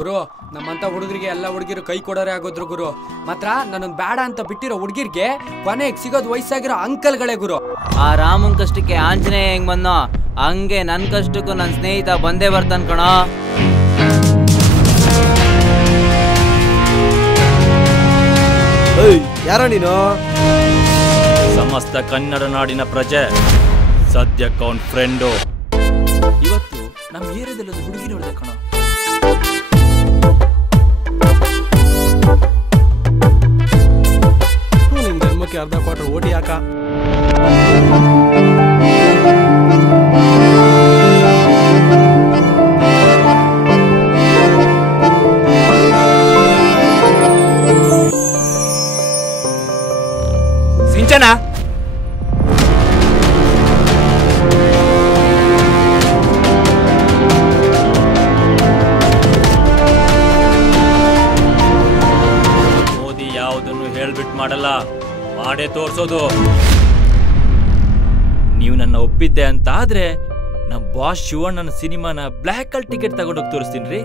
ಗುರು ನಮ್ಮಂತ ಹುಡುಗರಿಗೆ ಎಲ್ಲ ಹುಡುಗಿರು ಕೈ ಕೊಡೋರೆ ಆಗೋದ್ರು ಗುರು. ಮಾತ್ರ ನನ್ನ ಬೇಡ ಅಂತ ಬಿಟ್ಟಿರೋ ಹುಡುಗಿರ್ಗೆ ಕೊನೆಗೆ ಸಿಗೋದು ವಯಸ್ಸಾಗಿರೋ ಅಂಕಲ್ಗಳೇ ಗುರು. ಆ ರಾಮನ್ ಕಷ್ಟಕ್ಕೆ ಆಂಜನೇಯ ಹೆಂಗ್ ಬಂದೋ ಹಂಗೆ ನನ್ ಕಷ್ಟಕ್ಕೂ ನನ್ನ ಸ್ನೇಹಿತ ಬಂದೇ ಬರ್ತಾನ ಕಣೋ. ಯಾರೋ ನೀನು? ಸಮಸ್ತ ಕನ್ನಡ ನಾಡಿನ ಪ್ರಜೆ, ಸದ್ಯಕ್ಕೆ ಅವನ್ ಫ್ರೆಂಡು. ಇವತ್ತು ನಮ್ಮ ಏರಿಯಾದಲ್ಲಿ ಒಂದು ಹುಡುಗಿ ನೋಡಿದೆ ಕಣ. ನಿಮ್ ಧರ್ಮಕ್ಕೆ ಅರ್ಧ ಕ್ವಾರ್ಟರ್ ಓಟಿ ಹಾಕ. ಸಿಂಚನ ಮೋದಿ ಯಾವುದನ್ನು ಹೇಳ್ಬಿಟ್ಟು ಮಾಡಲ್ಲ, ಮಾಡೇ ತೋರ್ಸೋದು. ನೀವು ನನ್ನ ಒಪ್ಪಿದ್ದೆ ಅಂತ ಆದ್ರೆ ನಮ್ಮ ಬಾಸ್ ಶಿವಣ್ಣನ ಸಿನಿಮಾನ ಬ್ಲ್ಯಾಕ್ ಅಲ್ಲಿ ಟಿಕೆಟ್ ತಗೊಂಡೋಗಿ ತೋರಿಸ್ತೀನಿ ರೀ.